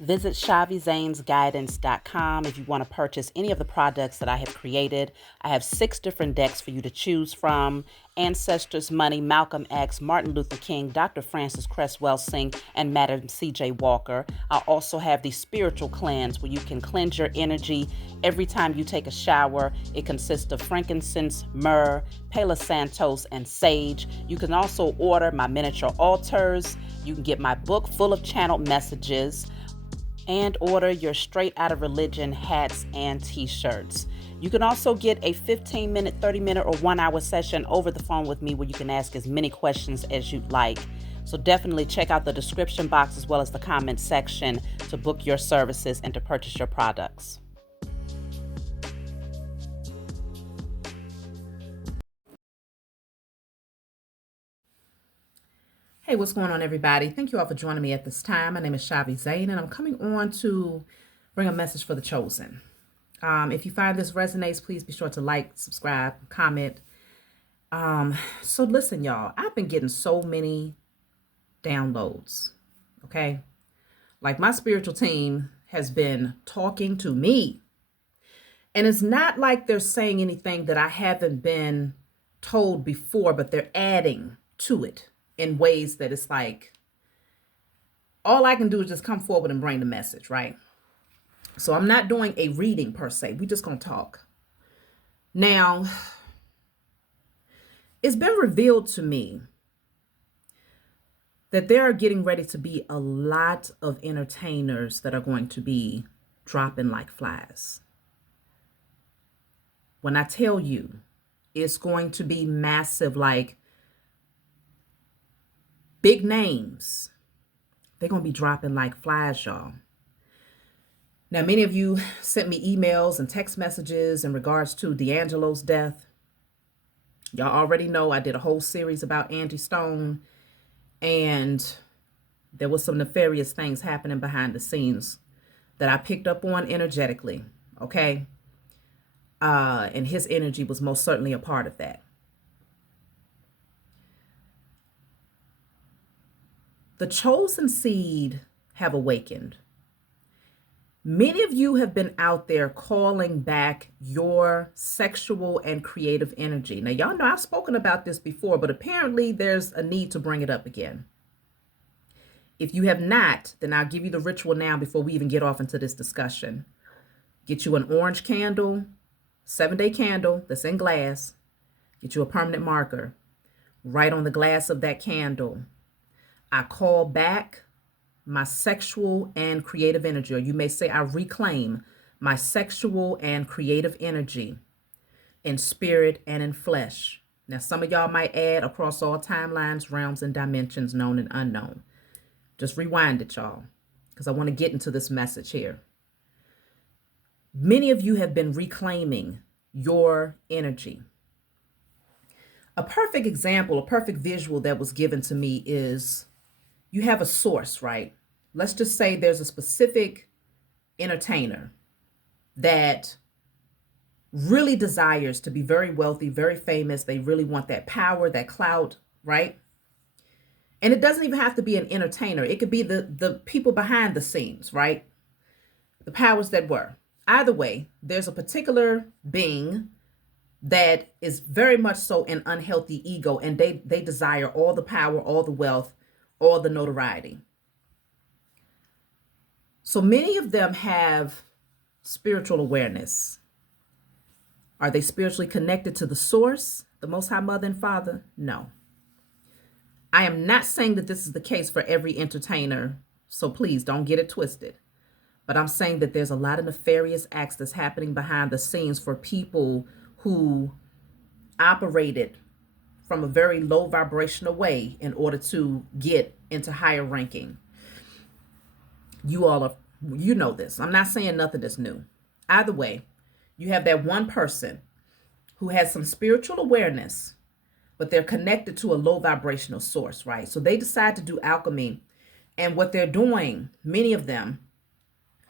Visit ShaviZanesGuidance.com if you want to purchase any of the products that I have created. I have 6 different decks for you to choose from: Ancestors Money, Malcolm X, Martin Luther King, Dr. Francis Cress Welsing, and Madam C.J. Walker. I also have the Spiritual Cleanse, where you can cleanse your energy every time you take a shower. It consists of frankincense, myrrh, Palo Santos, and sage. You can also order my miniature altars. You can get my book full of channeled messages, and order your Straight Outta Religion hats and t-shirts. You can also get a 15-minute, 30-minute, or 1-hour session over the phone with me where you can ask as many questions as you'd like. So definitely check out the description box as well as the comment section to book your services and to purchase your products. Hey, what's going on, everybody? Thank you all for joining me at this time. My name is Shavi Zane, and I'm coming on to bring a message for the chosen. If you find this resonates, please be sure to like, subscribe, comment. So listen, y'all, I've been getting so many downloads, okay? Like, my spiritual team has been talking to me, and it's not like they're saying anything that I haven't been told before, but they're adding to it in ways that it's like, all I can do is just come forward and bring the message, right? So I'm not doing a reading per se. We just gonna talk. Now, it's been revealed to me that there are getting ready to be a lot of entertainers that are going to be dropping like flies. When I tell you it's going to be massive, like big names, they're going to be dropping like flies, y'all. Now, many of you sent me emails and text messages in regards to D'Angelo's death. Y'all already know I did a whole series about Angie Stone, and there was some nefarious things happening behind the scenes that I picked up on energetically, okay? And his energy was most certainly a part of that. The chosen seed have awakened. Many of you have been out there calling back your sexual and creative energy. Now, y'all know I've spoken about this before, but apparently there's a need to bring it up again. If you have not, then I'll give you the ritual now before we even get off into this discussion. Get you an orange candle, 7-day candle that's in glass. Get you a permanent marker. Write on the glass of that candle, I call back my sexual and creative energy, or you may say, I reclaim my sexual and creative energy in spirit and in flesh. Now, some of y'all might add across all timelines, realms, and dimensions, known and unknown. Just rewind it, y'all, because I want to get into this message here. Many of you have been reclaiming your energy. A perfect example, a perfect visual that was given to me is you have a source, right? Let's just say there's a specific entertainer that really desires to be very wealthy, very famous. They really want that power, that clout, right? And it doesn't even have to be an entertainer. It could be the people behind the scenes, right? The powers that were. Either way, there's a particular being that is very much so an unhealthy ego, and they desire all the power, all the wealth, all the notoriety. So many of them have spiritual awareness. Are they spiritually connected to the source, the Most High Mother and Father? No. I am not saying that this is the case for every entertainer, so please don't get it twisted. But I'm saying that there's a lot of nefarious acts that's happening behind the scenes for people who operated from a very low vibrational way in order to get into higher ranking. You all are, you know this. I'm not saying nothing that's new. Either way, you have that one person who has some spiritual awareness, but they're connected to a low vibrational source, right? So they decide to do alchemy. And what they're doing, many of them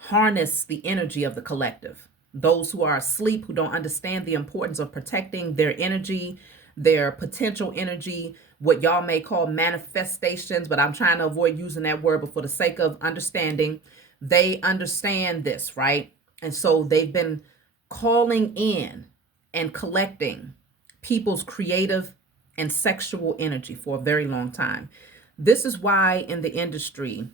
harness the energy of the collective. Those who are asleep, who don't understand the importance of protecting their energy, their potential energy, what y'all may call manifestations, but I'm trying to avoid using that word, but for the sake of understanding, They understand this, right? And so they've been calling in and collecting people's creative and sexual energy for a very long time. This is why in the industry,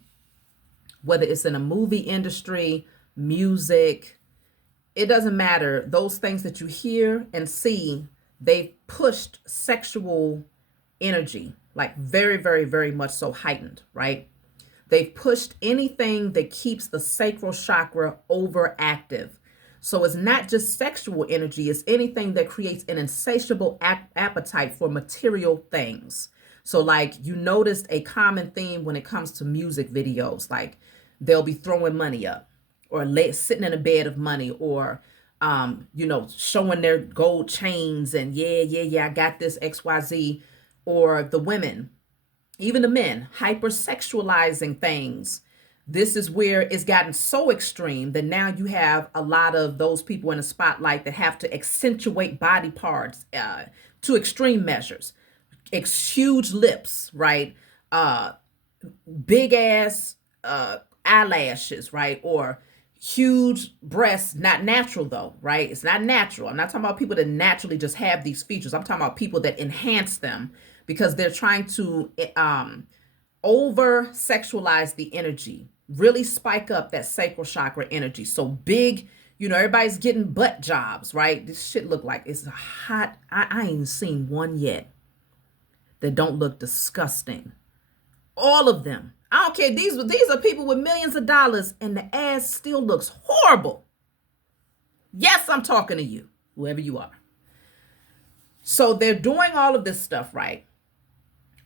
whether it's in a movie industry, music, it doesn't matter. Those things that you hear and see, they've pushed sexual energy, like very, very, very much so heightened, right? They've pushed anything that keeps the sacral chakra overactive. So it's not just sexual energy, it's anything that creates an insatiable appetite for material things. So, like, you noticed a common theme when it comes to music videos, like they'll be throwing money up or sitting in a bed of money, or showing their gold chains and I got this XYZ. Or the women, even the men, hypersexualizing things. This is where it's gotten so extreme that now you have a lot of those people in the spotlight that have to accentuate body parts to extreme measures. Huge lips, right? Big ass eyelashes, right? Or huge breasts, not natural though, right? It's not natural. I'm not talking about people that naturally just have these features. I'm talking about people that enhance them because they're trying to over sexualize the energy, really spike up that sacral chakra energy. So big, everybody's getting butt jobs, right? This shit look like it's hot. I ain't seen one yet that don't look disgusting. All of them. I don't care. These are people with millions of dollars and the ass still looks horrible. Yes, I'm talking to you, whoever you are. So they're doing all of this stuff, right?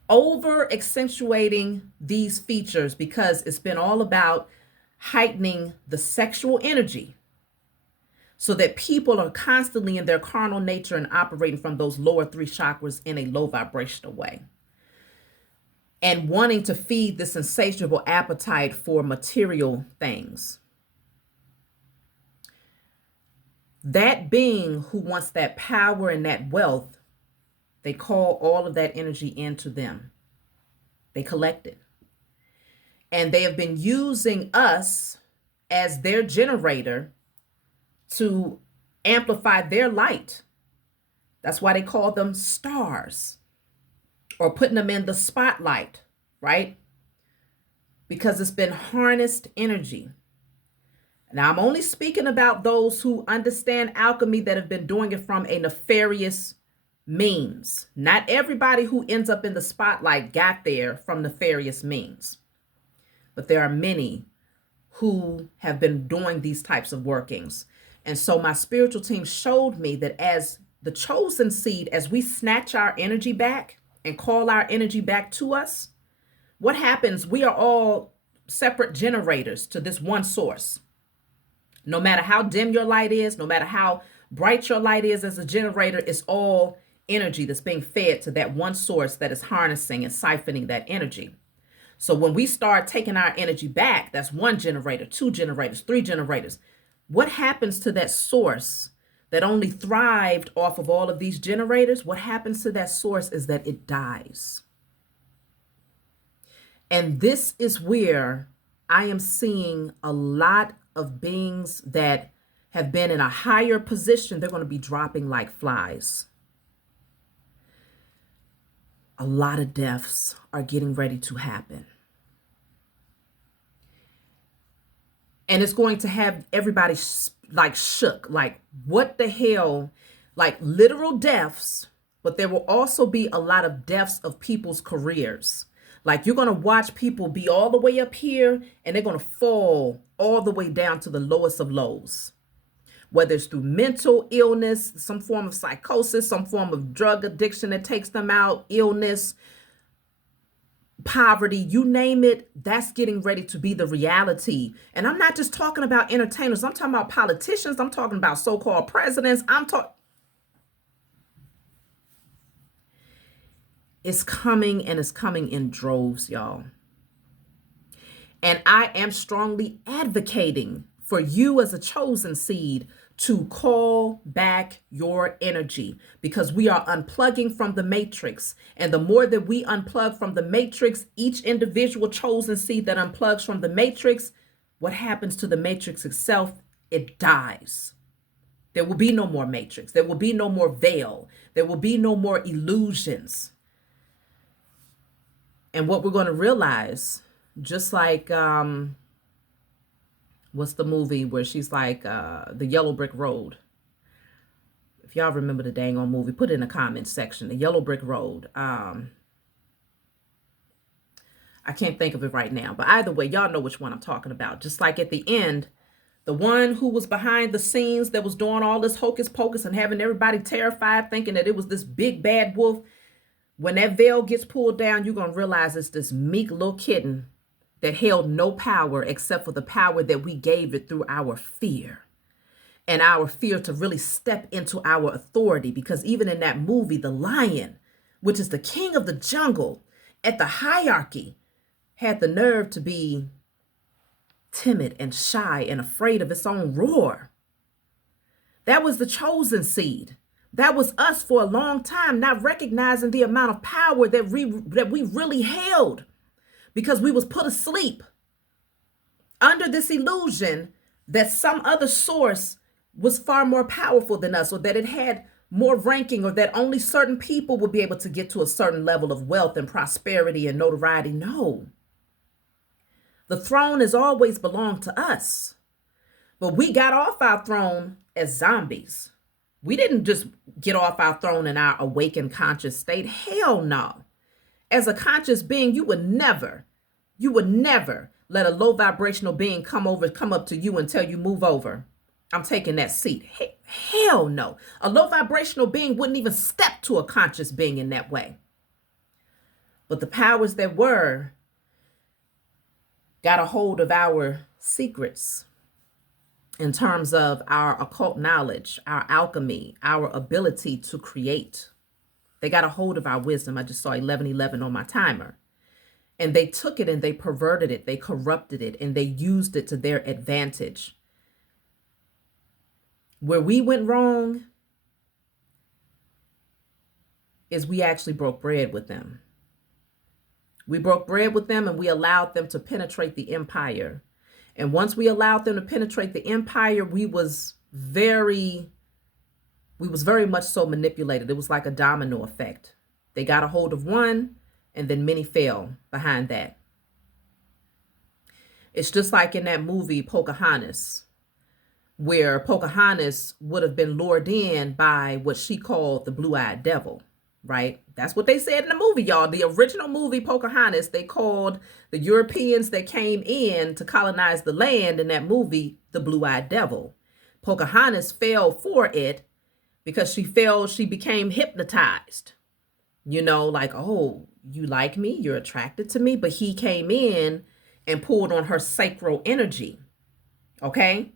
Over accentuating these features because it's been all about heightening the sexual energy so that people are constantly in their carnal nature and operating from those lower three chakras in a low vibrational way. And wanting to feed this insatiable appetite for material things. That being who wants that power and that wealth, they call all of that energy into them. They collect it. And they have been using us as their generator to amplify their light. That's why they call them stars. Or putting them in the spotlight, right? Because it's been harnessed energy. Now, I'm only speaking about those who understand alchemy that have been doing it from a nefarious means. Not everybody who ends up in the spotlight got there from nefarious means. But there are many who have been doing these types of workings. And so my spiritual team showed me that as the chosen seed, as we snatch our energy back, and call our energy back to us, what happens? We are all separate generators to this one source. No matter how dim your light is, no matter how bright your light is as a generator, it's all energy that's being fed to that one source that is harnessing and siphoning that energy. So when we start taking our energy back, that's one generator, two generators, three generators. What happens to that source that only thrived off of all of these generators? What happens to that source is that it dies. And this is where I am seeing a lot of beings that have been in a higher position. They're going to be dropping like flies. A lot of deaths are getting ready to happen. And it's going to have everybody like shook, like what the hell, like literal deaths, but there will also be a lot of deaths of people's careers. Like you're going to watch people be all the way up here and they're going to fall all the way down to the lowest of lows, whether it's through mental illness, some form of psychosis, some form of drug addiction that takes them out, illness, poverty, you name it, that's getting ready to be the reality. And I'm not just talking about entertainers. I'm talking about politicians. I'm talking about so-called presidents. It's coming, and it's coming in droves, y'all. And I am strongly advocating for you as a chosen seed to call back your energy, because we are unplugging from the matrix. And the more that we unplug from the matrix, each individual chosen seed that unplugs from the matrix, what happens to the matrix itself? It dies. There will be no more matrix. There will be no more veil. There will be no more illusions. And what we're going to realize, just like, what's the movie where she's like, The Yellow Brick Road? If y'all remember the dang on movie, put it in the comments section. The Yellow Brick Road. I can't think of it right now, but either way, y'all know which one I'm talking about. Just like at the end, the one who was behind the scenes that was doing all this hocus pocus and having everybody terrified, thinking that it was this big bad wolf. When that veil gets pulled down, you're going to realize it's this meek little kitten that held no power except for the power that we gave it through our fear. And our fear to really step into our authority. Because even in that movie, the lion, which is the king of the jungle, at the hierarchy, had the nerve to be timid and shy and afraid of its own roar. That was the chosen seed. That was us for a long time, not recognizing the amount of power that we really held, because we was put asleep under this illusion that some other source was far more powerful than us, or that it had more ranking, or that only certain people would be able to get to a certain level of wealth and prosperity and notoriety. No. The throne has always belonged to us. But we got off our throne as zombies. We didn't just get off our throne in our awakened conscious state. Hell no. As a conscious being, you would never let a low vibrational being come up to you and tell you move over. I'm taking that seat. Hell no. A low vibrational being wouldn't even step to a conscious being in that way. But the powers that were got a hold of our secrets in terms of our occult knowledge, our alchemy, our ability to create. They got a hold of our wisdom. I just saw 11:11 on my timer. And they took it and they perverted it. They corrupted it and they used it to their advantage. Where we went wrong is we actually broke bread with them. We broke bread with them and we allowed them to penetrate the empire. And once we allowed them to penetrate the empire, we was very much so manipulated. It was like a domino effect. They got a hold of one and then many fell behind that. It's just like in that movie Pocahontas, where Pocahontas would have been lured in by what she called the blue-eyed devil, right? That's what they said in the movie, y'all. The original movie Pocahontas, they called the Europeans that came in to colonize the land in that movie the blue-eyed devil. Pocahontas fell for it because she became hypnotized. You know, like, oh, you like me, you're attracted to me. But he came in and pulled on her sacral energy, okay?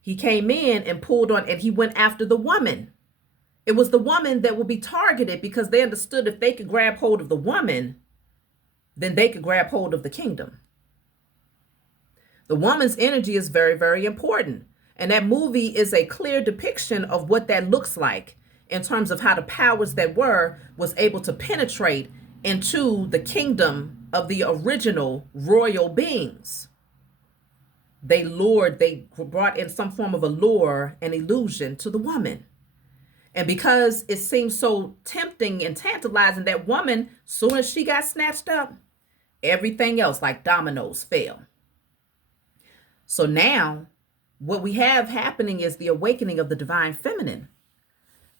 He came in and pulled on, and he went after the woman. It was the woman that would be targeted because they understood if they could grab hold of the woman, then they could grab hold of the kingdom. The woman's energy is very, very important. And that movie is a clear depiction of what that looks like in terms of how the powers that was able to penetrate into the kingdom of the original royal beings. They brought in some form of a lure and illusion to the woman. And because it seemed so tempting and tantalizing, that woman, soon as she got snatched up, everything else like dominoes fell. So now what we have happening is the awakening of the divine feminine.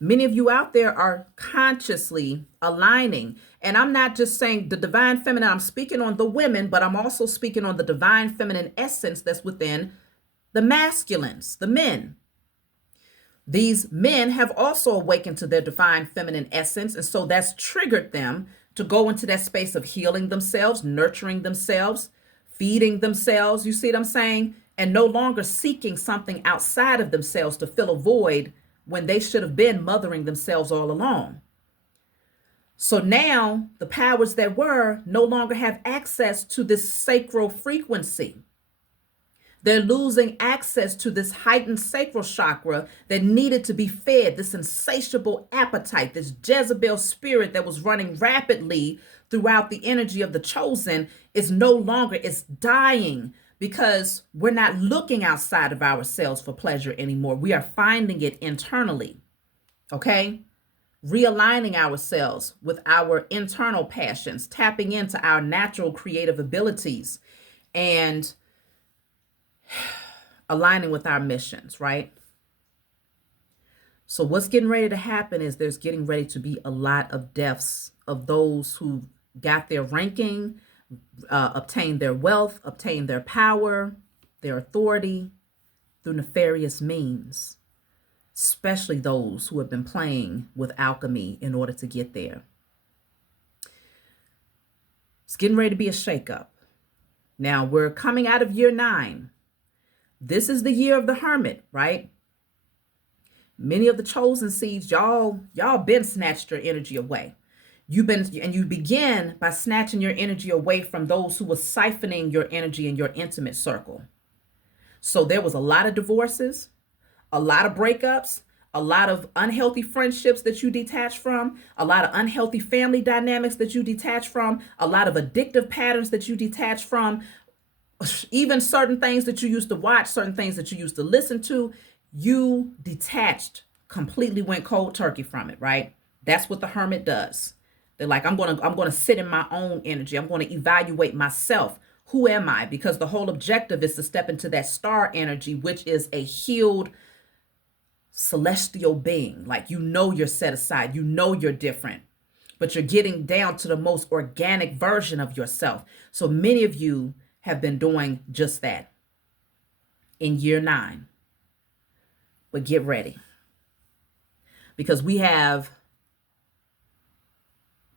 Many of you out there are consciously aligning. And I'm not just saying the divine feminine, I'm speaking on the women, but I'm also speaking on the divine feminine essence that's within the masculines, the men. These men have also awakened to their divine feminine essence. And so that's triggered them to go into that space of healing themselves, nurturing themselves, feeding themselves. You see what I'm saying? And no longer seeking something outside of themselves to fill a void when they should have been mothering themselves all along. So now the powers that were no longer have access to this sacral frequency. They're losing access to this heightened sacral chakra that needed to be fed, this insatiable appetite, this Jezebel spirit that was running rapidly throughout the energy of the chosen is no longer, it's dying because we're not looking outside of ourselves for pleasure anymore. We are finding it internally, okay? Realigning ourselves with our internal passions, tapping into our natural creative abilities, and aligning with our missions, right? So what's getting ready to happen is there's getting ready to be a lot of deaths of those who got their ranking, obtained their wealth, obtained their power, their authority through nefarious means, especially those who have been playing with alchemy in order to get there. It's getting ready to be a shakeup. Now we're coming out of year 9. This is the year of the hermit, right? Many of the chosen seeds, y'all been snatched your energy away. You begin by snatching your energy away from those who were siphoning your energy in your intimate circle. So there was a lot of divorces, a lot of breakups, a lot of unhealthy friendships that you detach from, a lot of unhealthy family dynamics that you detach from, a lot of addictive patterns that you detach from, even certain things that you used to watch, certain things that you used to listen to, you detached, completely went cold turkey from it, right? That's what the hermit does. They're like, I'm going to sit in my own energy. I'm going to evaluate myself. Who am I? Because the whole objective is to step into that star energy, which is a healed celestial being. Like, you're set aside, you're different, but you're getting down to the most organic version of yourself. So many of you have been doing just that in year 9. But get ready, because we have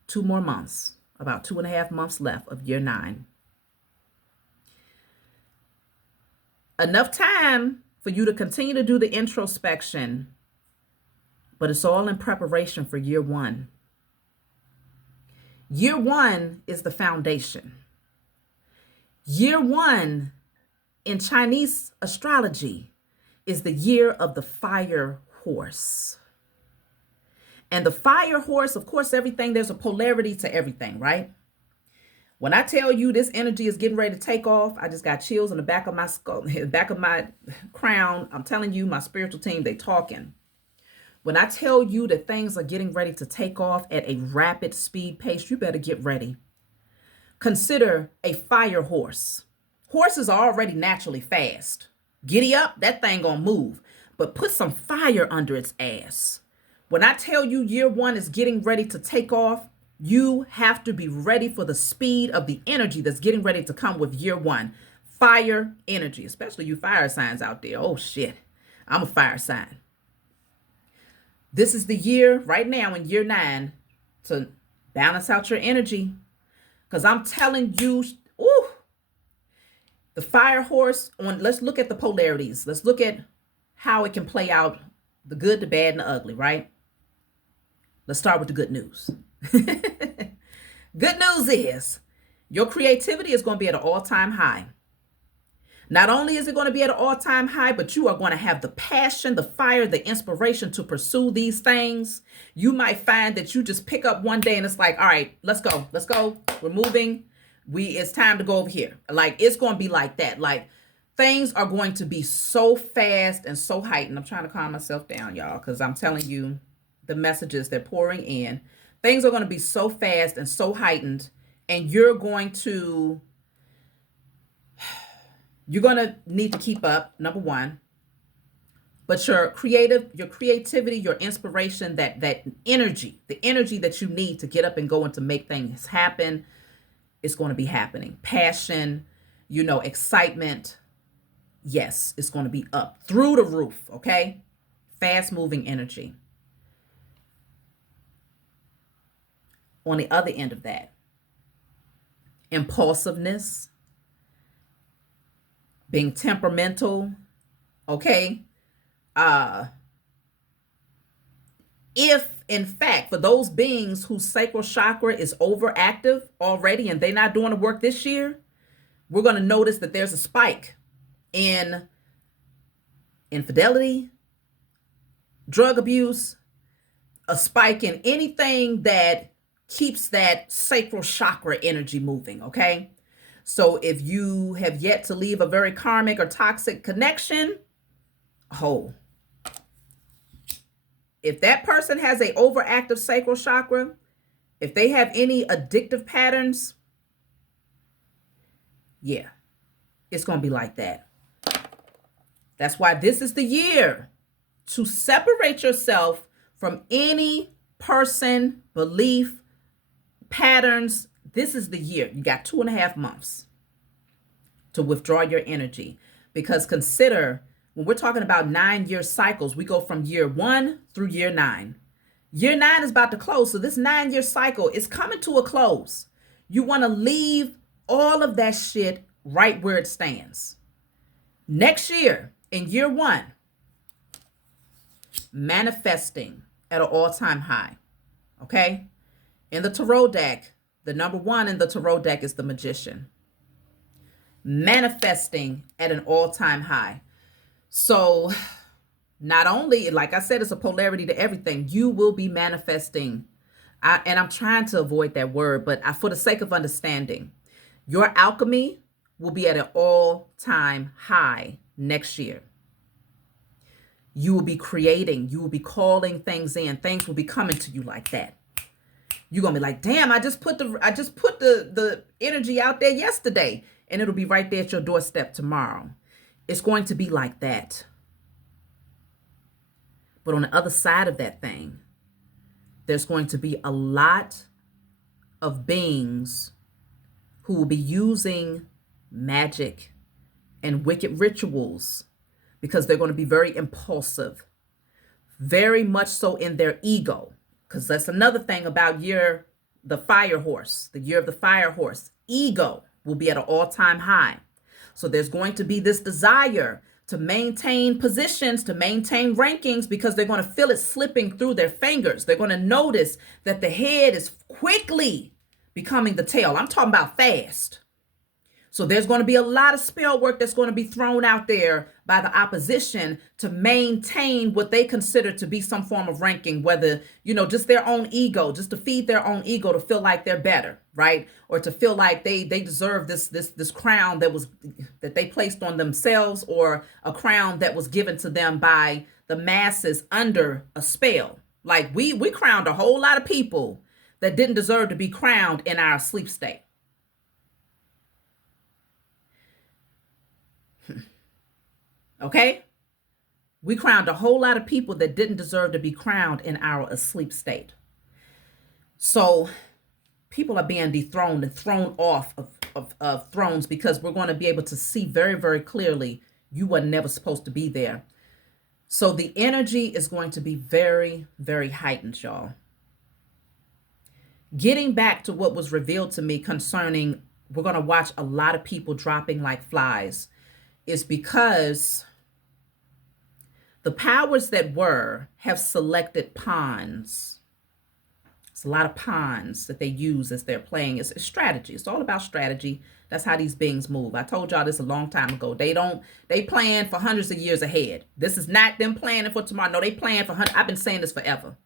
2 more months, about 2.5 months left of year 9. Enough time for you to continue to do the introspection, but it's all in preparation for year 1. Year 1 is the foundation. Year 1 in Chinese astrology is the year of the fire horse. And the fire horse, of course, there's a polarity to everything, right? When I tell you this energy is getting ready to take off, I just got chills in the back of my skull, the back of my crown. I'm telling you, my spiritual team, they talking. When I tell you that things are getting ready to take off at a rapid speed pace, you better get ready. Consider a fire horse. Horses are already naturally fast. Giddy up, that thing gonna move. But put some fire under its ass. When I tell you year 1 is getting ready to take off, you have to be ready for the speed of the energy that's getting ready to come with year 1. Fire energy, especially you fire signs out there. Oh shit, I'm a fire sign. This is the year right now in year 9 to balance out your energy. Because I'm telling you, the fire horse, let's look at the polarities. Let's look at how it can play out, the good, the bad, and the ugly, right? Let's start with the good news. Good news is your creativity is going to be at an all-time high. Not only is it going to be at an all-time high, but you are going to have the passion, the fire, the inspiration to pursue these things. You might find that you just pick up one day and it's like, all right, let's go. We're moving. It's time to go over here. Like, it's going to be like that. Like, things are going to be so fast and so heightened. I'm trying to calm myself down, y'all, because I'm telling you the messages they're pouring in. Things are going to be so fast and so heightened, and you're going to need to keep up, number 1. But your creativity, your inspiration, that energy, the energy that you need to get up and go and to make things happen, it's going to be happening. Passion, excitement. Yes, it's going to be up through the roof, okay? Fast moving energy. On the other end of that, impulsiveness, being temperamental, okay? If in fact, for those beings whose sacral chakra is overactive already and they're not doing the work this year, we're going to notice that there's a spike in infidelity, drug abuse, a spike in anything that keeps that sacral chakra energy moving, okay? So if you have yet to leave a very karmic or toxic connection, oh, if that person has a overactive sacral chakra, if they have any addictive patterns, yeah, it's going to be like that. That's why this is the year to separate yourself from any person, belief, patterns. This is the year. You got 2.5 months to withdraw your energy, because consider, when we're talking about 9-year cycles, we go from year 1 through year 9. Year 9 is about to close. So this 9-year cycle is coming to a close. You want to leave all of that shit right where it stands. Next year, in year 1, manifesting at an all-time high. Okay? In the tarot deck, the number 1 in the tarot deck is the Magician. Manifesting at an all-time high. So not only, like I said, it's a polarity to everything. You will be manifesting. And I'm trying to avoid that word, but for the sake of understanding, your alchemy will be at an all-time high next year. You will be creating. You will be calling things in. Things will be coming to you like that. You're going to be like, damn, I just put the energy out there yesterday, and it'll be right there at your doorstep tomorrow. It's going to be like that. But on the other side of that thing, there's going to be a lot of beings who will be using magic and wicked rituals, because they're going to be very impulsive, very much so in their ego. Because that's another thing about the year of the fire horse. Ego will be at an all-time high. So there's going to be this desire to maintain positions, to maintain rankings, because they're going to feel it slipping through their fingers. They're going to notice that the head is quickly becoming the tail. I'm talking about fast. So there's going to be a lot of spell work that's going to be thrown out there by the opposition to maintain what they consider to be some form of ranking, whether, just their own ego, just to feed their own ego, to feel like they're better, right? Or to feel like they deserve this crown that they placed on themselves, or a crown that was given to them by the masses under a spell. Like we crowned a whole lot of people that didn't deserve to be crowned in our sleep state. Okay? We crowned a whole lot of people that didn't deserve to be crowned in our asleep state. So people are being dethroned and thrown off of thrones, because we're going to be able to see very, very clearly you were never supposed to be there. So the energy is going to be very, very heightened, y'all. Getting back to what was revealed to me concerning, we're going to watch a lot of people dropping like flies, is because the powers that were have selected pawns. It's a lot of pawns that they use as they're playing. It's strategy. It's all about strategy. That's how these beings move. I told y'all this a long time ago. They plan for hundreds of years ahead. This is not them planning for tomorrow. No, they plan for hundreds. I've been saying this forever.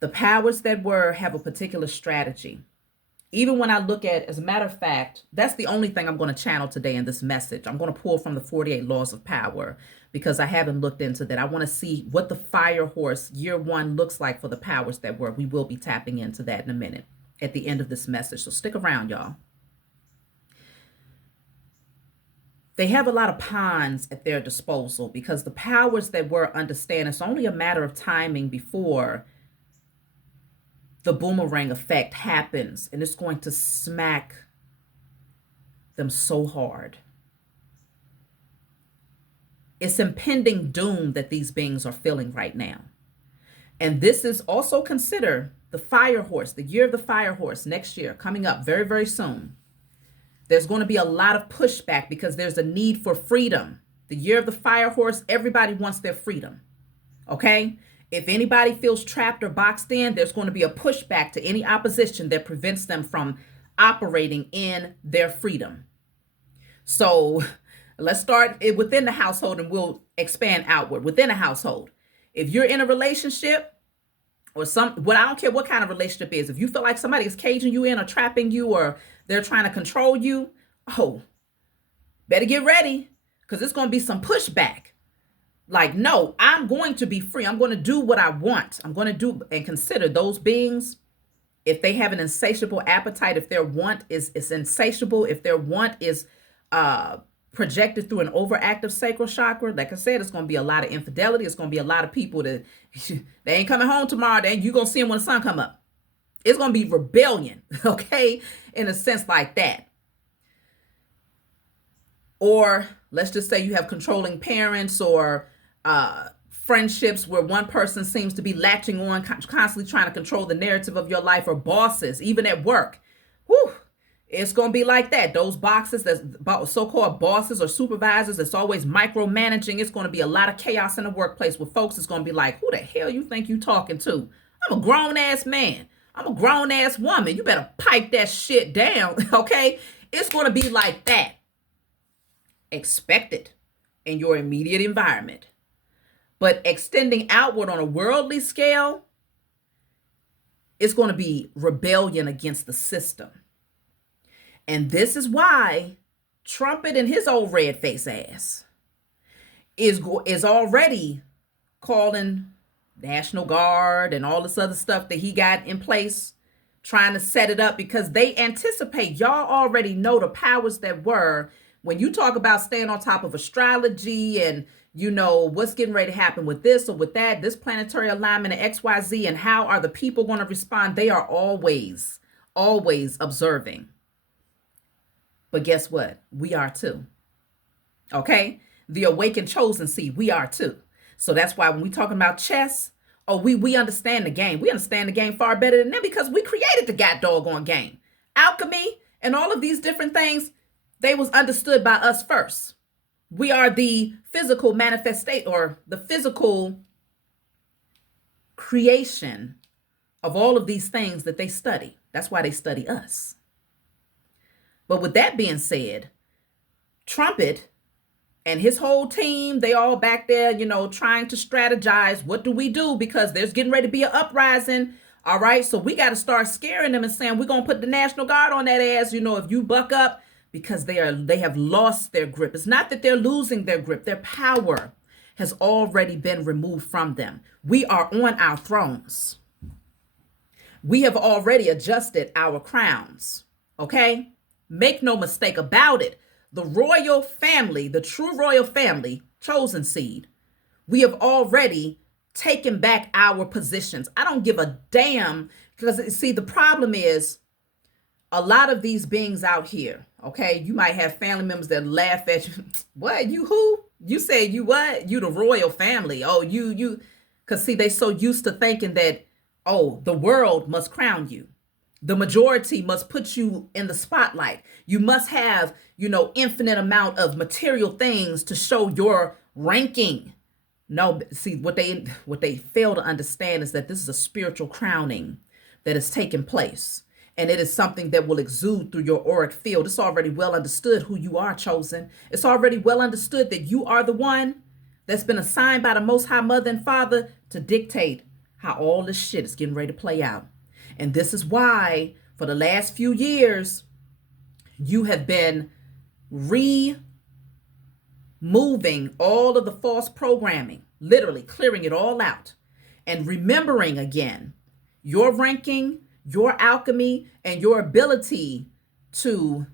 The powers that were have a particular strategy. Even when I look at, as a matter of fact, that's the only thing I'm going to channel today in this message. I'm going to pull from the 48 laws of power, because I haven't looked into that. I want to see what the fire horse year 1 looks like for the powers that were. We will be tapping into that in a minute at the end of this message. So stick around, y'all. They have a lot of pawns at their disposal, because the powers that were understand it's only a matter of timing before the boomerang effect happens, and it's going to smack them so hard. It's impending doom that these beings are feeling right now. And this is also consider the fire horse, the year of the fire horse next year, coming up very, very soon. There's going to be a lot of pushback, because there's a need for freedom. The year of the fire horse, everybody wants their freedom. Okay? If anybody feels trapped or boxed in, there's going to be a pushback to any opposition that prevents them from operating in their freedom. So let's start within the household, and we'll expand outward. Within a household, if you're in a relationship, or what, I don't care what kind of relationship is. If you feel like somebody is caging you in or trapping you or they're trying to control you, oh, better get ready, because it's going to be some pushback. Like, no, I'm going to be free. I'm going to do what I want. I'm going to do and consider those beings. If they have an insatiable appetite, if their want is insatiable, if their want is projected through an overactive sacral chakra, like I said, it's going to be a lot of infidelity. It's going to be a lot of people that they ain't coming home tomorrow. Then you're going to see them when the sun come up. It's going to be rebellion, okay, in a sense like that. Or let's just say you have controlling parents or friendships where one person seems to be latching on, constantly trying to control the narrative of your life, or bosses, even at work. Whew, it's going to be like that. Those boxes, that's so-called bosses or supervisors, that's always micromanaging. It's going to be a lot of chaos in the workplace with folks. It's going to be like, who the hell you think you talking to? I'm a grown-ass man. I'm a grown-ass woman. You better pipe that shit down, okay? It's going to be like that. Expect it in your immediate environment. But extending outward on a worldly scale, it's going to be rebellion against the system. And this is why Trumpet and his old red face ass is already calling National Guard and all this other stuff that he got in place, trying to set it up, because they anticipate, y'all already know the powers that were. When you talk about staying on top of astrology and you know what's getting ready to happen with this or with that, this planetary alignment of XYZ, and how are the people going to respond, they are always observing. But guess what? We are too. Okay? The awakened chosen seed, we are too. So that's why when we talking about chess, we understand the game. We understand the game far better than them, because we created the god doggone game. Alchemy and all of these different things, they was understood by us first. We are the physical manifestation, or the physical creation of all of these things that they study. That's why they study us. But with that being said, Trumpet and his whole team, they all back there, trying to strategize. What do we do? Because there's getting ready to be an uprising. All right. So we got to start scaring them and saying, we're going to put the National Guard on that ass. If you buck up, because they have lost their grip. It's not that they're losing their grip. Their power has already been removed from them. We are on our thrones. We have already adjusted our crowns. Okay? Make no mistake about it. The royal family, the true royal family, chosen seed, we have already taken back our positions. I don't give a damn, because see, the problem is a lot of these beings out here, okay, you might have family members that laugh at you. What? You who? You say you what? You the royal family. Oh, you. Because see, they so used to thinking that, oh, the world must crown you. The majority must put you in the spotlight. You must have, infinite amount of material things to show your ranking. No, see, what they fail to understand is that this is a spiritual crowning that is taking place. And it is something that will exude through your auric field. It's already well understood who you are, chosen. It's already well understood that you are the one that's been assigned by the Most High Mother and Father to dictate how all this shit is getting ready to play out. And this is why, for the last few years, you have been removing all of the false programming, literally clearing it all out, and remembering again your ranking, your alchemy, and your ability to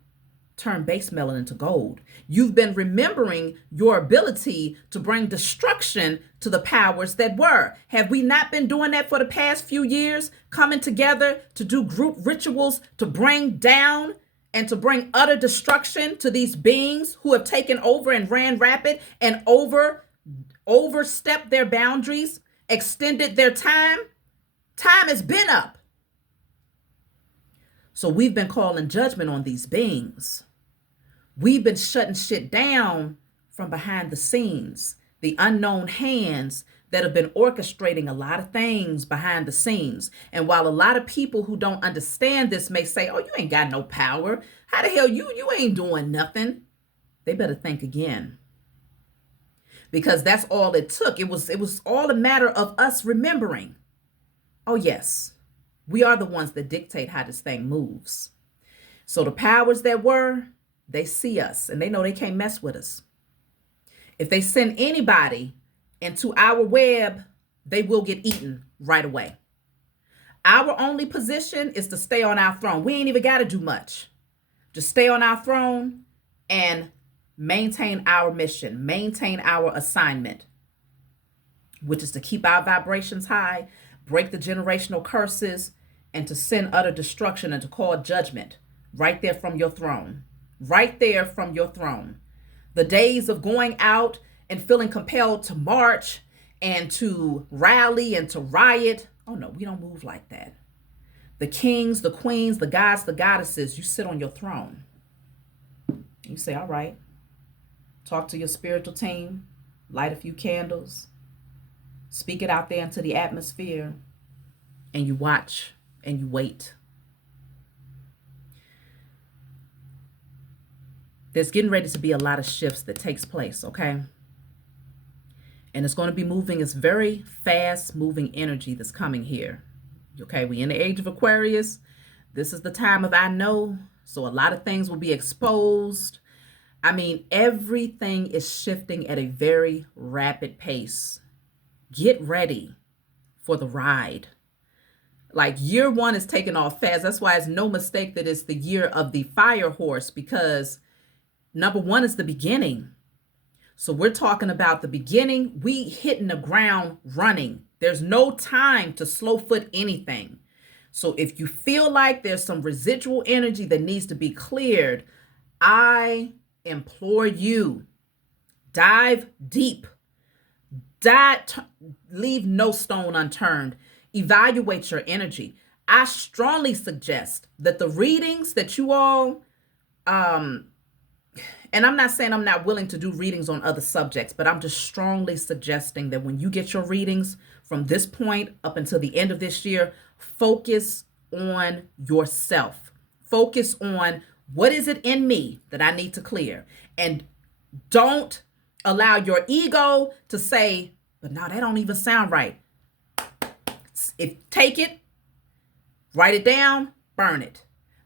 turn base metal into gold. You've been remembering your ability to bring destruction to the powers that were. Have we not been doing that for the past few years? Coming together to do group rituals to bring down and to bring utter destruction to these beings who have taken over and ran rapid and overstepped their boundaries, extended their time. Time has been up. So we've been calling judgment on these beings. We've been shutting shit down from behind the scenes, the unknown hands that have been orchestrating a lot of things behind the scenes. And while a lot of people who don't understand this may say, oh, you ain't got no power. How the hell you ain't doing nothing? They better think again. Because that's all it took. It was all a matter of us remembering. Oh, yes, we are the ones that dictate how this thing moves. So the powers that were, they see us and they know they can't mess with us. If they send anybody into our web, they will get eaten right away. Our only position is to stay on our throne. We ain't even got to do much. Just stay on our throne and maintain our mission, maintain our assignment, which is to keep our vibrations high, break the generational curses, and to send utter destruction and to call judgment right there from your throne. Right there from your throne. The days of going out and feeling compelled to march and to rally and to riot. Oh no, we don't move like that. The kings, the queens, the gods, the goddesses, you sit on your throne. You say, all right, talk to your spiritual team, light a few candles, speak it out there into the atmosphere, and you watch and you wait. There's getting ready to be a lot of shifts that takes place, okay? And it's going to be moving. It's very fast moving energy that's coming here. Okay, we in the age of Aquarius. This is the time of I know. So a lot of things will be exposed. I mean, everything is shifting at a very rapid pace. Get ready for the ride. Like year one is taking off fast. That's why it's no mistake that it's the year of the fire horse, because number one is the beginning. So we're talking about the beginning. We hitting the ground running. There's no time to slow foot anything. So if you feel like there's some residual energy that needs to be cleared, I implore you, dive deep. Leave no stone unturned. Evaluate your energy. I strongly suggest that the readings that you all, and I'm not saying I'm not willing to do readings on other subjects, but I'm just strongly suggesting that when you get your readings from this point up until the end of this year, focus on yourself. Focus on what is it in me that I need to clear. And don't allow your ego to say, but now that don't even sound right. Take it, write it down, burn it.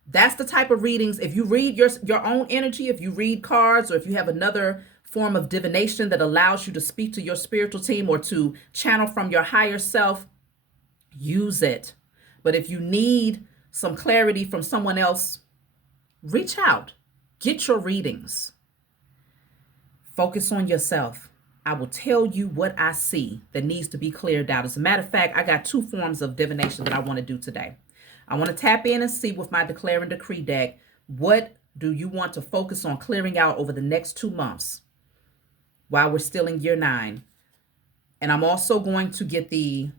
That's the type of readings. If you read your own energy, if you read cards, or if you have another form of divination that allows you to speak to your spiritual team or to channel from your higher self, use it. But if you need some clarity from someone else, reach out. Get your readings. Focus on yourself. I will tell you what I see that needs to be cleared out. As a matter of fact, I got two forms of divination that I want to do today. I want to tap in and see with my Declare and Decree deck, what do you want to focus on clearing out over the next 2 months while we're still in year 9. And I'm also going to get the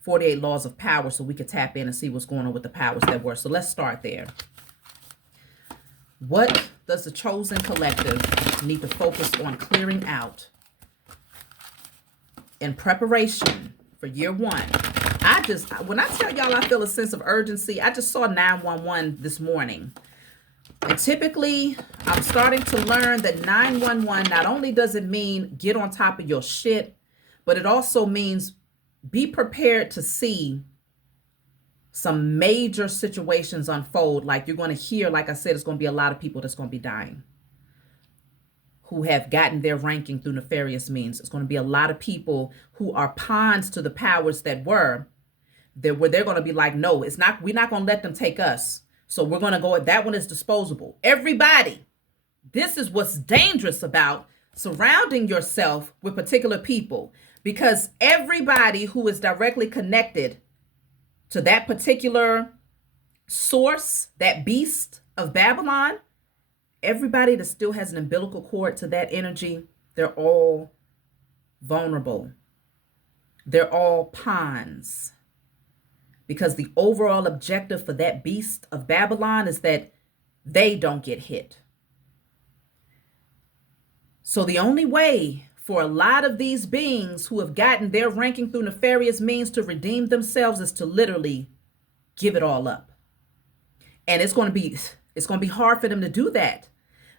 48 laws of power so we can tap in and see what's going on with the powers that were. So let's start there. What does the chosen collective need to focus on clearing out in preparation for year 1? When I tell y'all I feel a sense of urgency, I just saw 911 this morning. And typically, I'm starting to learn that 911, not only does it mean get on top of your shit, but it also means be prepared to see some major situations unfold. Like you're going to hear, like I said, it's going to be a lot of people that's going to be dying who have gotten their ranking through nefarious means. It's going to be a lot of people who are pawns to the powers that were, where they're going to be like, no, it's not. We're not going to let them take us. So we're going to go, that one is disposable. Everybody, this is what's dangerous about surrounding yourself with particular people, because everybody who is directly connected to that particular source, that beast of Babylon, everybody that still has an umbilical cord to that energy, they're all vulnerable. They're all pawns. Because the overall objective for that beast of Babylon is that they don't get hit. So the only way for a lot of these beings who have gotten their ranking through nefarious means to redeem themselves is to literally give it all up. And it's going to be hard for them to do that,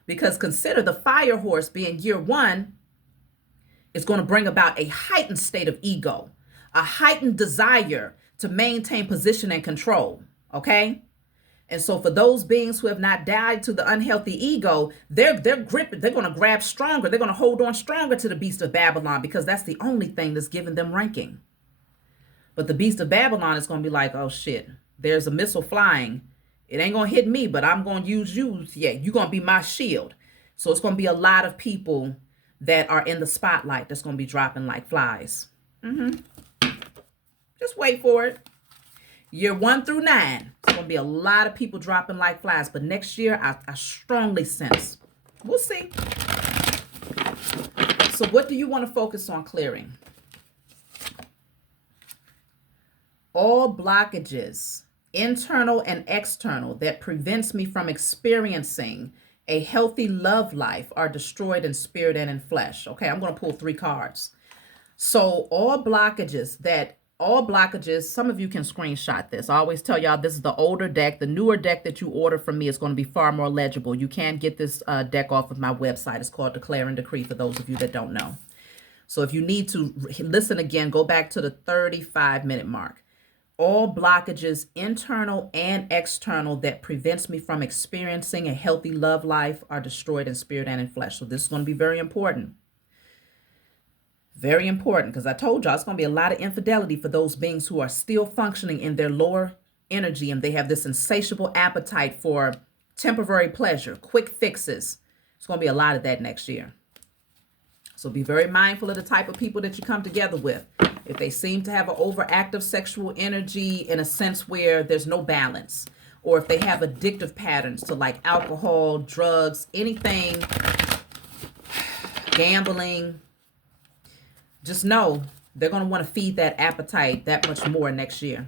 because consider the fire horse being year 1 is going to bring about a heightened state of ego, a heightened desire to maintain position and control. Okay. And so for those beings who have not died to the unhealthy ego, they're gripping, they're going to grab stronger. They're going to hold on stronger to the beast of Babylon because that's the only thing that's giving them ranking. But the beast of Babylon is going to be like, oh shit, there's a missile flying. It ain't going to hit me, but I'm going to use you. Yeah, you're going to be my shield. So it's going to be a lot of people that are in the spotlight that's going to be dropping like flies. Just wait for it. Year 1 through 9, it's going to be a lot of people dropping like flies. But next year, I strongly sense. We'll see. So what do you want to focus on clearing? All blockages, internal and external, that prevents me from experiencing a healthy love life are destroyed in spirit and in flesh. Okay, I'm going to pull 3 cards. So all blockages, some of you can screenshot this. I always tell y'all this is the older deck. The newer deck that you order from me is going to be far more legible. You can get this deck off of my website. It's called Declare and Decree for those of you that don't know. So if you need to listen again, go back to the 35-minute mark. All blockages, internal and external, that prevents me from experiencing a healthy love life are destroyed in spirit and in flesh. So this is going to be very important. Very important, because I told y'all it's going to be a lot of infidelity for those beings who are still functioning in their lower energy, and they have this insatiable appetite for temporary pleasure, quick fixes. It's going to be a lot of that next year. So be very mindful of the type of people that you come together with. If they seem to have an overactive sexual energy in a sense where there's no balance, or if they have addictive patterns to like alcohol, drugs, anything, gambling, just know they're going to want to feed that appetite that much more next year.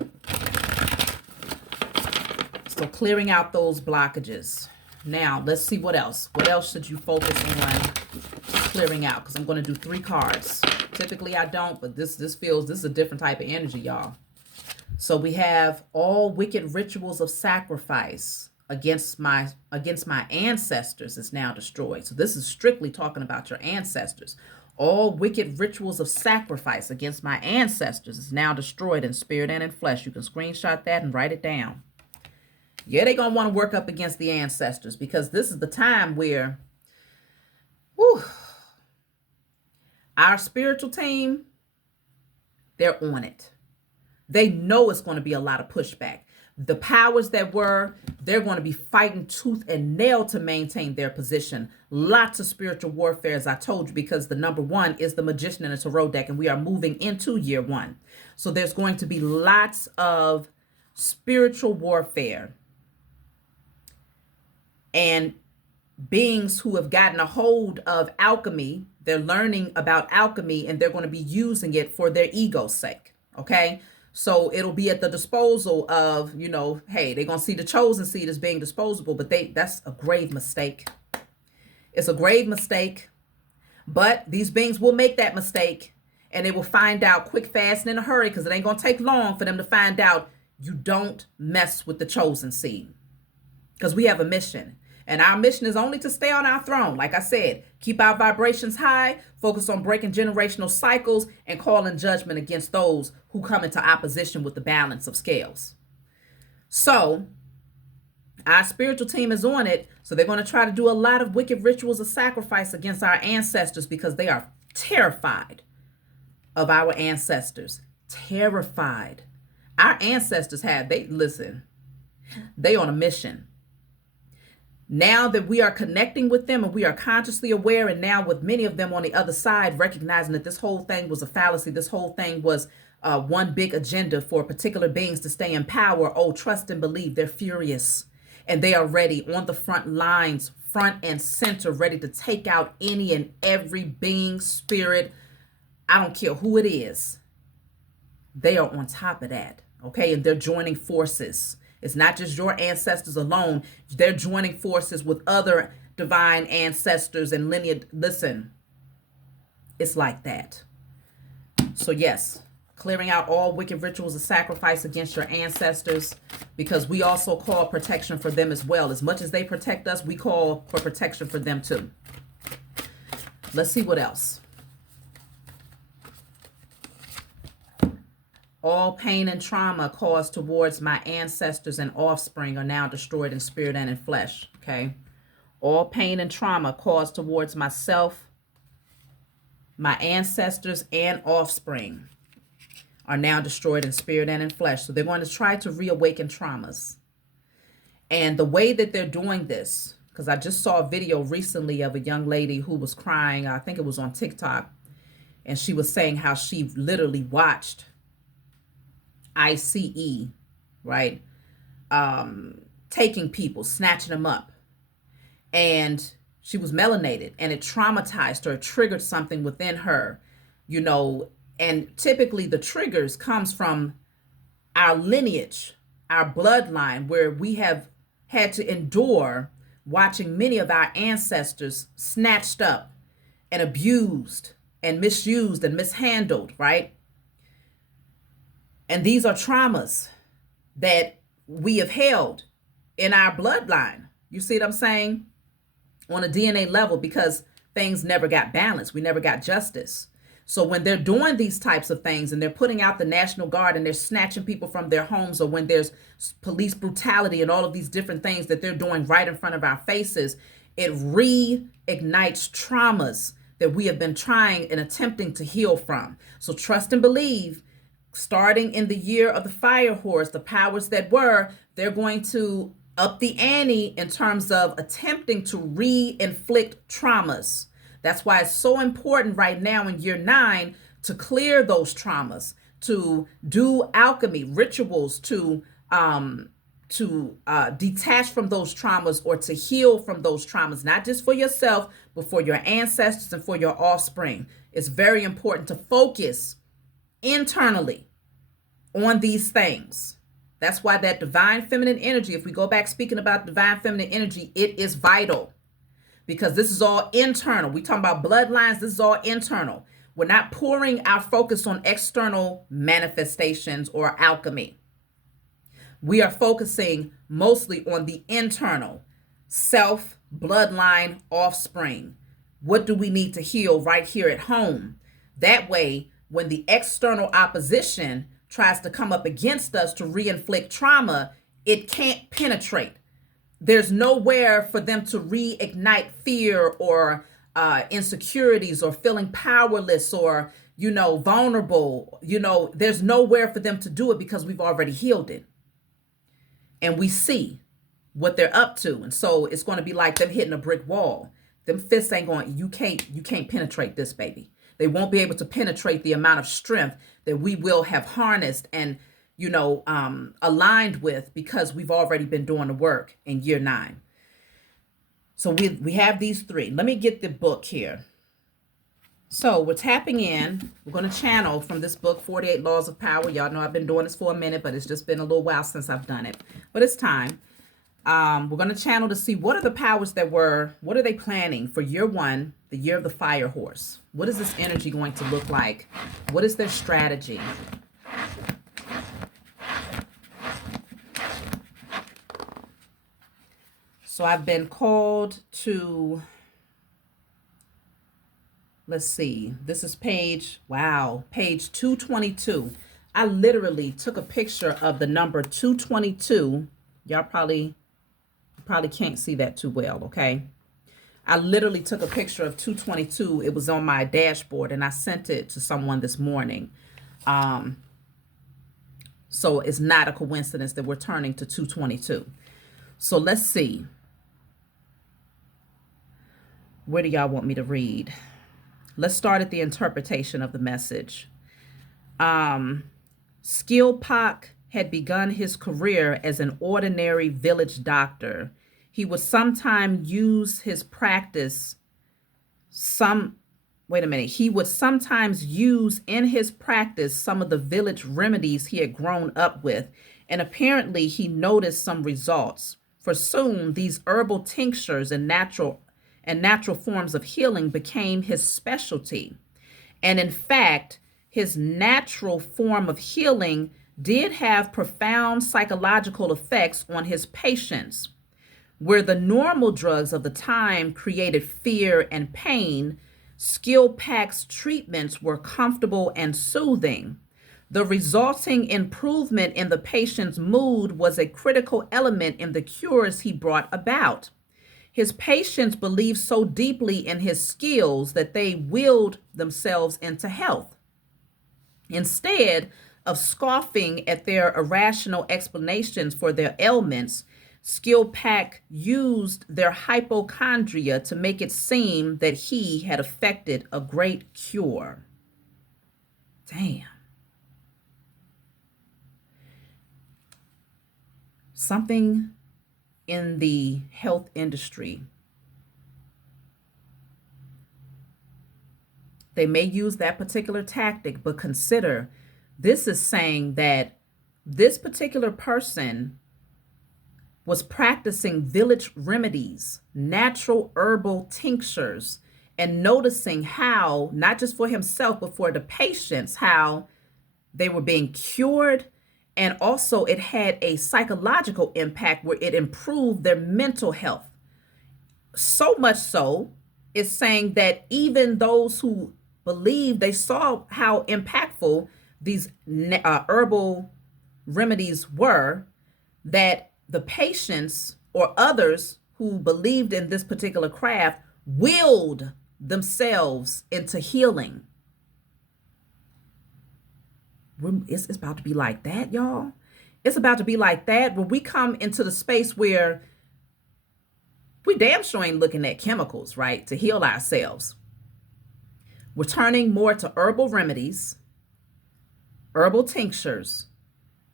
So clearing out those blockages. Now, let's see what else. What else should you focus on clearing out? Because I'm going to do 3 cards. Typically, I don't, but this is a different type of energy, y'all. So we have all wicked rituals of sacrifice against my ancestors is now destroyed. So this is strictly talking about your ancestors. All wicked rituals of sacrifice against my ancestors is now destroyed in spirit and in flesh. You can screenshot that and write it down. Yeah, they're going to want to work up against the ancestors because this is the time where our spiritual team, they're on it. They know it's going to be a lot of pushback. The powers that were, they're going to be fighting tooth and nail to maintain their position. Lots of spiritual warfare, as I told you, because the number 1 is the Magician in a Tarot deck, and we are moving into year 1. So there's going to be lots of spiritual warfare and beings who have gotten a hold of alchemy. They're learning about alchemy, and they're going to be using it for their ego's sake. Okay. So it'll be at the disposal of, hey, they're going to see the chosen seed as being disposable, but that's a grave mistake. It's a grave mistake, but these beings will make that mistake, and they will find out quick, fast, and in a hurry, because it ain't going to take long for them to find out you don't mess with the chosen seed, because we have a mission. And our mission is only to stay on our throne. Like I said, keep our vibrations high, focus on breaking generational cycles, and calling judgment against those who come into opposition with the balance of scales. So our spiritual team is on it. So they're going to try to do a lot of wicked rituals of sacrifice against our ancestors because they are terrified of our ancestors. Terrified. Our ancestors they on a mission. Now that we are connecting with them and we are consciously aware, and now with many of them on the other side recognizing that this whole thing was a fallacy, this whole thing was one big agenda for particular beings to stay in power. Oh, trust and believe. They're furious, and they are ready on the front lines, front and center, ready to take out any and every being, spirit. I don't care who it is. They are on top of that. Okay. And they're joining forces. It's not just your ancestors alone. They're joining forces with other divine ancestors and lineage. Listen, it's like that. So yes, clearing out all wicked rituals of sacrifice against your ancestors, because we also call protection for them as well. As much as they protect us, we call for protection for them too. Let's see what else. All pain and trauma caused towards my ancestors and offspring are now destroyed in spirit and in flesh. Okay. All pain and trauma caused towards myself, my ancestors, and offspring are now destroyed in spirit and in flesh. So they're going to try to reawaken traumas. And the way that they're doing this, because I just saw a video recently of a young lady who was crying. I think it was on TikTok. And she was saying how she literally watched ICE, right? Taking people, snatching them up. And she was melanated, and it traumatized her, it triggered something within her, you know. And typically the triggers comes from our lineage, our bloodline, where we have had to endure watching many of our ancestors snatched up and abused and misused and mishandled, right? And these are traumas that we have held in our bloodline. You see what I'm saying? On a DNA level, because things never got balanced. We never got justice. So when they're doing these types of things and they're putting out the National Guard and they're snatching people from their homes, or when there's police brutality and all of these different things that they're doing right in front of our faces, it reignites traumas that we have been trying and attempting to heal from. So trust and believe, starting in the year of the fire horse, the powers that were, they're going to up the ante in terms of attempting to re-inflict traumas. That's why it's so important right now in year 9 to clear those traumas, to do alchemy rituals, to detach from those traumas, or to heal from those traumas, not just for yourself, but for your ancestors and for your offspring. It's very important to focus internally on these things. That's why that divine feminine energy, if we go back speaking about divine feminine energy, it is vital, because this is all internal. We talking about bloodlines. This is all internal. We're not pouring our focus on external manifestations or alchemy. We are focusing mostly on the internal self, bloodline, offspring. What do we need to heal right here at home? That way, when the external opposition tries to come up against us to re-inflict trauma, it can't penetrate. There's nowhere for them to reignite fear or insecurities or feeling powerless or, vulnerable. There's nowhere for them to do it, because we've already healed it. And we see what they're up to. And so it's going to be like them hitting a brick wall. Them fists ain't going, you can't penetrate this, baby. They won't be able to penetrate the amount of strength that we will have harnessed and, aligned with, because we've already been doing the work in year 9. So we have these 3. Let me get the book here. So we're tapping in. We're going to channel from this book, 48 Laws of Power. Y'all know I've been doing this for a minute, but it's just been a little while since I've done it. But it's time. We're going to channel to see what are the powers what are they planning for year 1, the year of the fire horse? What is this energy going to look like? What is their strategy? So I've been called to, let's see, this is page 222. I literally took a picture of the number 222. Y'all probably can't see that too well, okay? I literally took a picture of 222. It was on my dashboard, and I sent it to someone this morning. So it's not a coincidence that we're turning to 222. So let's see. Where do y'all want me to read? Let's start at the interpretation of the message. Skilpak had begun his career as an ordinary village doctor. He would sometimes use his practice He would sometimes use in his practice some of the village remedies he had grown up with, and apparently he noticed some results. For soon these herbal tinctures and natural forms of healing became his specialty. And in fact, his natural form of healing did have profound psychological effects on his patients. Where the normal drugs of the time created fear and pain, Skilpak's treatments were comfortable and soothing. The resulting improvement in the patient's mood was a critical element in the cures he brought about. His patients believed so deeply in his skills that they willed themselves into health. Instead of scoffing at their irrational explanations for their ailments, Skilpack used their hypochondria to make it seem that he had effected a great cure. Damn. Something in the health industry, they may use that particular tactic, but consider this is saying that this particular person was practicing village remedies, natural herbal tinctures, and noticing how, not just for himself, but for the patients, how they were being cured. And also it had a psychological impact where it improved their mental health. So much so, it's saying that even those who believed, they saw how impactful these herbal remedies were, that the patients or others who believed in this particular craft willed themselves into healing. It's about to be like that, y'all. It's about to be like that when we come into the space where we damn sure ain't looking at chemicals, right, to heal ourselves. We're turning more to herbal remedies, herbal tinctures,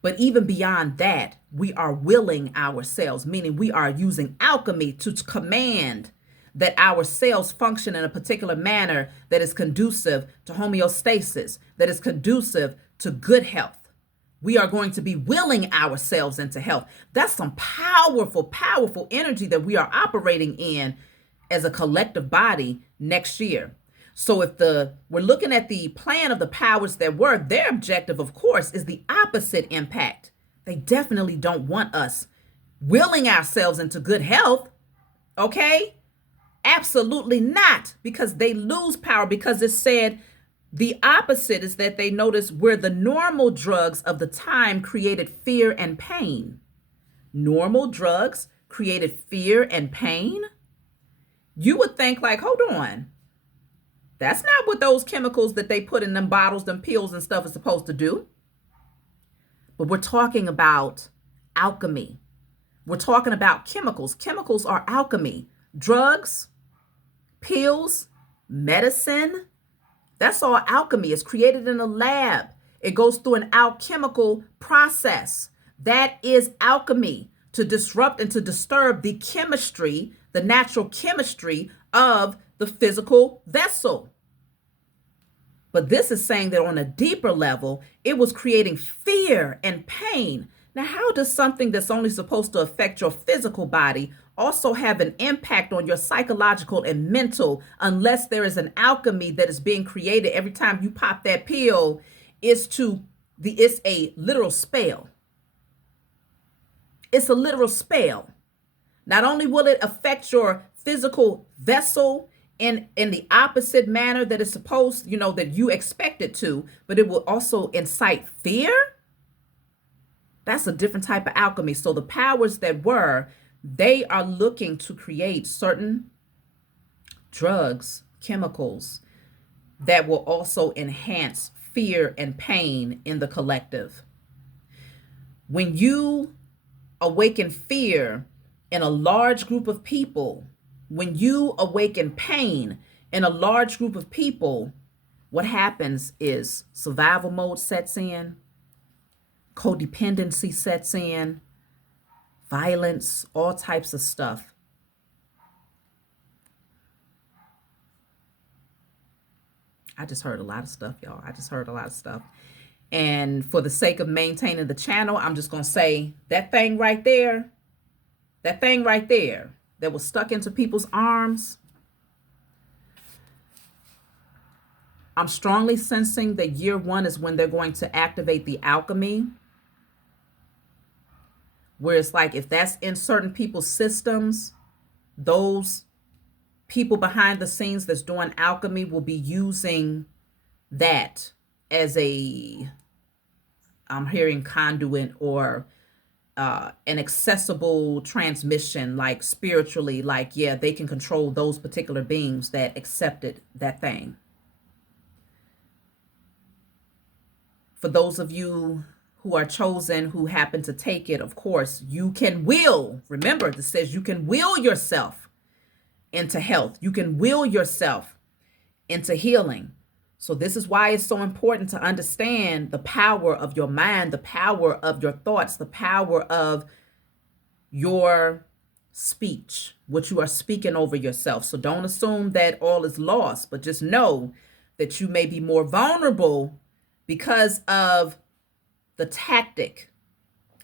but even beyond that, we are willing ourselves, meaning we are using alchemy to command that our cells function in a particular manner that is conducive to homeostasis, that is conducive to good health. We are going to be willing ourselves into health. That's some powerful, powerful energy that we are operating in as a collective body next year. So if we're looking at the plan of the powers that were, their objective, of course, is the opposite impact. They definitely don't want us willing ourselves into good health, okay? Absolutely not, because they lose power, because it said the opposite is that they notice where the normal drugs of the time created fear and pain. Normal drugs created fear and pain? You would think like, hold on. That's not what those chemicals that they put in them bottles, them pills and stuff is supposed to do. But we're talking about alchemy. We're talking about chemicals. Chemicals are alchemy. Drugs, pills, medicine, that's all alchemy. It's created in a lab. It goes through an alchemical process. That is alchemy, to disrupt and to disturb the chemistry, the natural chemistry of the physical vessel. But this is saying that on a deeper level, it was creating fear and pain. Now, how does something that's only supposed to affect your physical body also have an impact on your psychological and mental, unless there is an alchemy that is being created every time you pop that pill? It's a literal spell. It's a literal spell. Not only will it affect your physical vessel in the opposite manner that it's supposed, that you expect it to, but it will also incite fear. That's a different type of alchemy. So the powers that were, they are looking to create certain drugs, chemicals that will also enhance fear and pain in the collective. When you awaken fear in a large group of people, when you awaken pain in a large group of people, what happens is survival mode sets in, codependency sets in, violence, all types of stuff. I just heard a lot of stuff, y'all. I just heard a lot of stuff. And for the sake of maintaining the channel, I'm just going to say that thing right there that was stuck into people's arms, I'm strongly sensing that year one is when they're going to activate the alchemy. Where it's like, if that's in certain people's systems, those people behind the scenes that's doing alchemy will be using that as a I'm hearing conduit or an accessible transmission, like spiritually, like, yeah, they can control those particular beings that accepted that thing. For those of you who are chosen, who happen to take it, of course, you can will. Remember, this says you can will yourself into health. You can will yourself into healing. So this is why it's so important to understand the power of your mind, the power of your thoughts, the power of your speech, what you are speaking over yourself. So don't assume that all is lost, but just know that you may be more vulnerable because of the tactic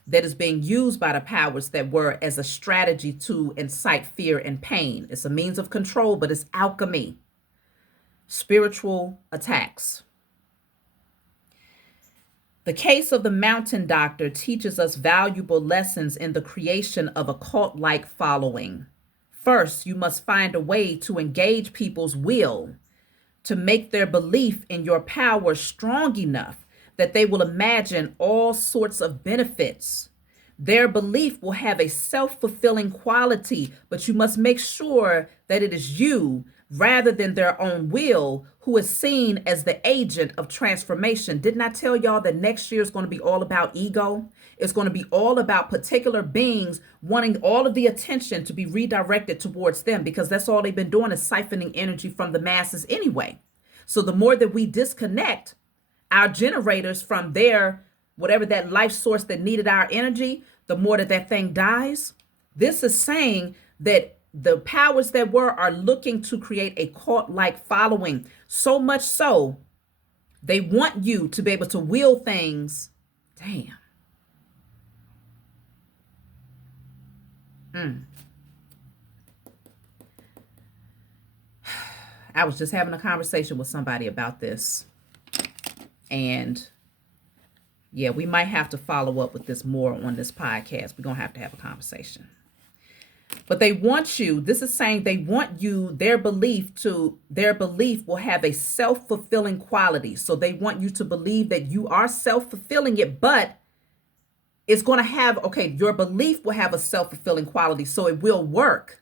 that is being used by the powers that were as a strategy to incite fear and pain. It's a means of control, but it's alchemy, spiritual attacks. The case of the mountain doctor teaches us valuable lessons in the creation of a cult-like following. First, you must find a way to engage people's will, to make their belief in your power strong enough that they will imagine all sorts of benefits. Their belief will have a self-fulfilling quality, but you must make sure that it is you, rather than their own will, who is seen as the agent of transformation. Didn't I tell y'all that next year is going to be all about ego? It's going to be all about particular beings wanting all of the attention to be redirected towards them, because that's all they've been doing is siphoning energy from the masses anyway. So the more that we disconnect our generators from their, whatever that life source that needed our energy, the more that that thing dies. This is saying that the powers that were are looking to create a cult-like following, so much so they want you to be able to will things. Damn. I was just having a conversation with somebody about this, and yeah, we might have to follow up with this more on this podcast. We're going to have a conversation. But they want you, this is saying they want you, their belief will have a self-fulfilling quality. So they want you to believe that you are self-fulfilling it, but it's going to have, okay, your belief will have a self-fulfilling quality, so it will work.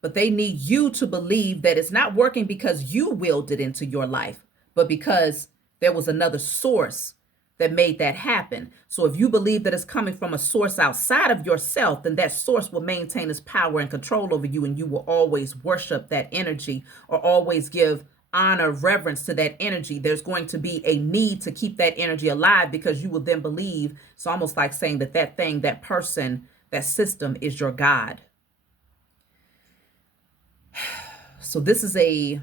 But they need you to believe that it's not working because you willed it into your life, but because there was another source that made that happen. So if you believe that it's coming from a source outside of yourself, then that source will maintain its power and control over you, and you will always worship that energy or always give honor, reverence to that energy. There's going to be a need to keep that energy alive, because you will then believe, it's almost like saying that that thing, that person, that system is your God. So this is a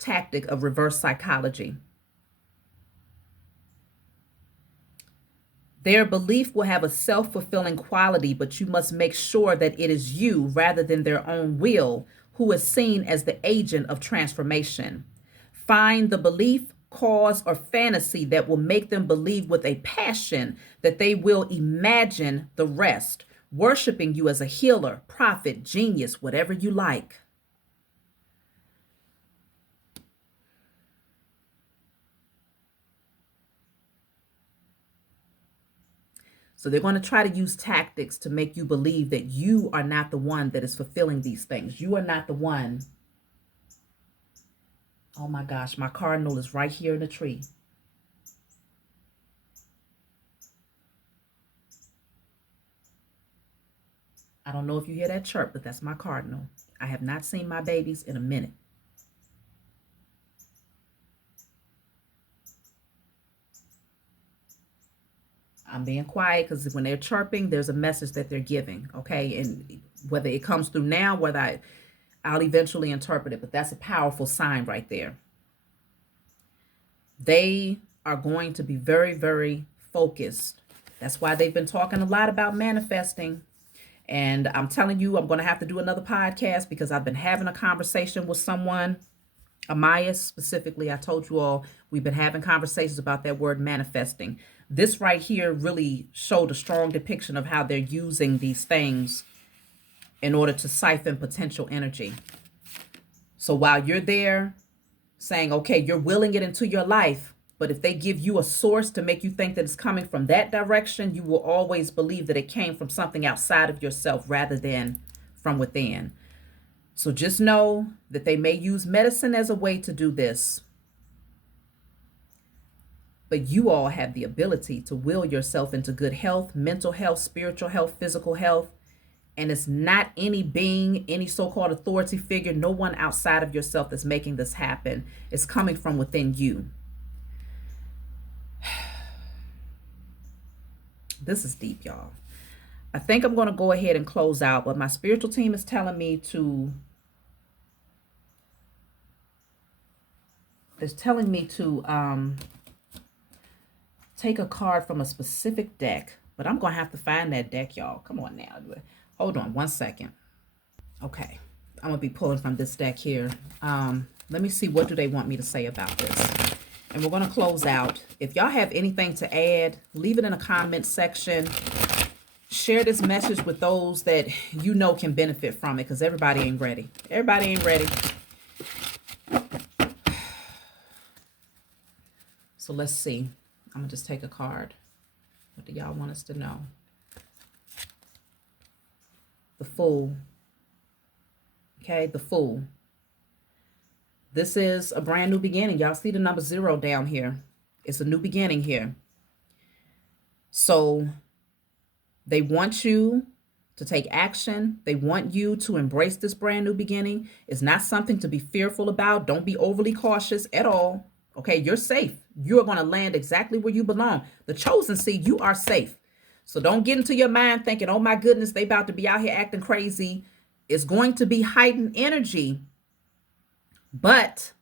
tactic of reverse psychology. Their belief will have a self-fulfilling quality, but you must make sure that it is you, rather than their own will, who is seen as the agent of transformation. Find the belief, cause, or fantasy that will make them believe with a passion that they will imagine the rest, worshiping you as a healer, prophet, genius, whatever you like. So they're going to try to use tactics to make you believe that you are not the one that is fulfilling these things. You are not the one. Oh my gosh, my cardinal is right here in the tree. I don't know if you hear that chirp, but that's my cardinal. I have not seen my babies in a minute. I'm being quiet because when they're chirping, there's a message that they're giving, okay? And whether it comes through now, whether I'll eventually interpret it, but that's a powerful sign right there. They are going to be very, very focused. That's why they've been talking a lot about manifesting. And I'm telling you, I'm going to have to do another podcast, because I've been having a conversation with someone, Amaya specifically. I told you all, we've been having conversations about that word manifesting. This right here really showed a strong depiction of how they're using these things in order to siphon potential energy. So while you're there saying, okay, you're willing it into your life, But if they give you a source to make you think that it's coming from that direction, you will always believe that it came from something outside of yourself rather than from within. So just know that they may use medicine as a way to do this. But you all have the ability to will yourself into good health, mental health, spiritual health, physical health. And it's not any being, any so-called authority figure, no one outside of yourself that's making this happen. It's coming from within you. This is deep, y'all. I think I'm going to go ahead and close out, but my spiritual team is telling me to take a card from a specific deck, but I'm going to have to find that deck, y'all. Come on now. Hold on one second. Okay. I'm going to be pulling from this deck here. Let me see, what do they want me to say about this? And we're going to close out. If y'all have anything to add, leave it in the comment section. Share this message with those that you know can benefit from it, because everybody ain't ready. Everybody ain't ready. So let's see. I'm going to just take a card. What do y'all want us to know? The Fool. Okay, the Fool. This is a brand new beginning. Y'all see the number 0 down here. It's a new beginning here. So they want you to take action. They want you to embrace this brand new beginning. It's not something to be fearful about. Don't be overly cautious at all. Okay, you're safe. You're going to land exactly where you belong. The chosen seed, you are safe. So don't get into your mind thinking, oh my goodness, they about to be out here acting crazy. It's going to be heightened energy. But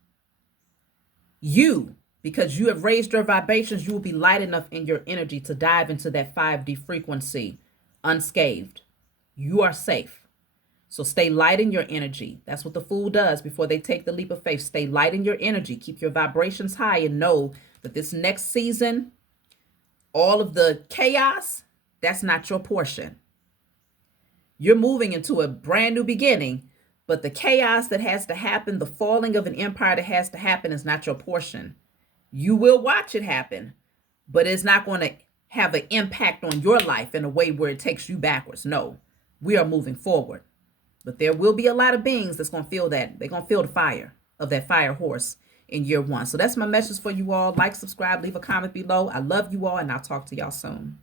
you, because you have raised your vibrations, you will be light enough in your energy to dive into that 5D frequency unscathed. You are safe. So stay light in your energy. That's what the Fool does before they take the leap of faith. Stay light in your energy. Keep your vibrations high and know that this next season, all of the chaos, that's not your portion. You're moving into a brand new beginning, but the chaos that has to happen, the falling of an empire that has to happen, is not your portion. You will watch it happen, but it's not going to have an impact on your life in a way where it takes you backwards. No, we are moving forward. But there will be a lot of beings that's going to feel that. They're going to feel the fire of that fire horse in year 1. So that's my message for you all. Like, subscribe, leave a comment below. I love you all, and I'll talk to y'all soon.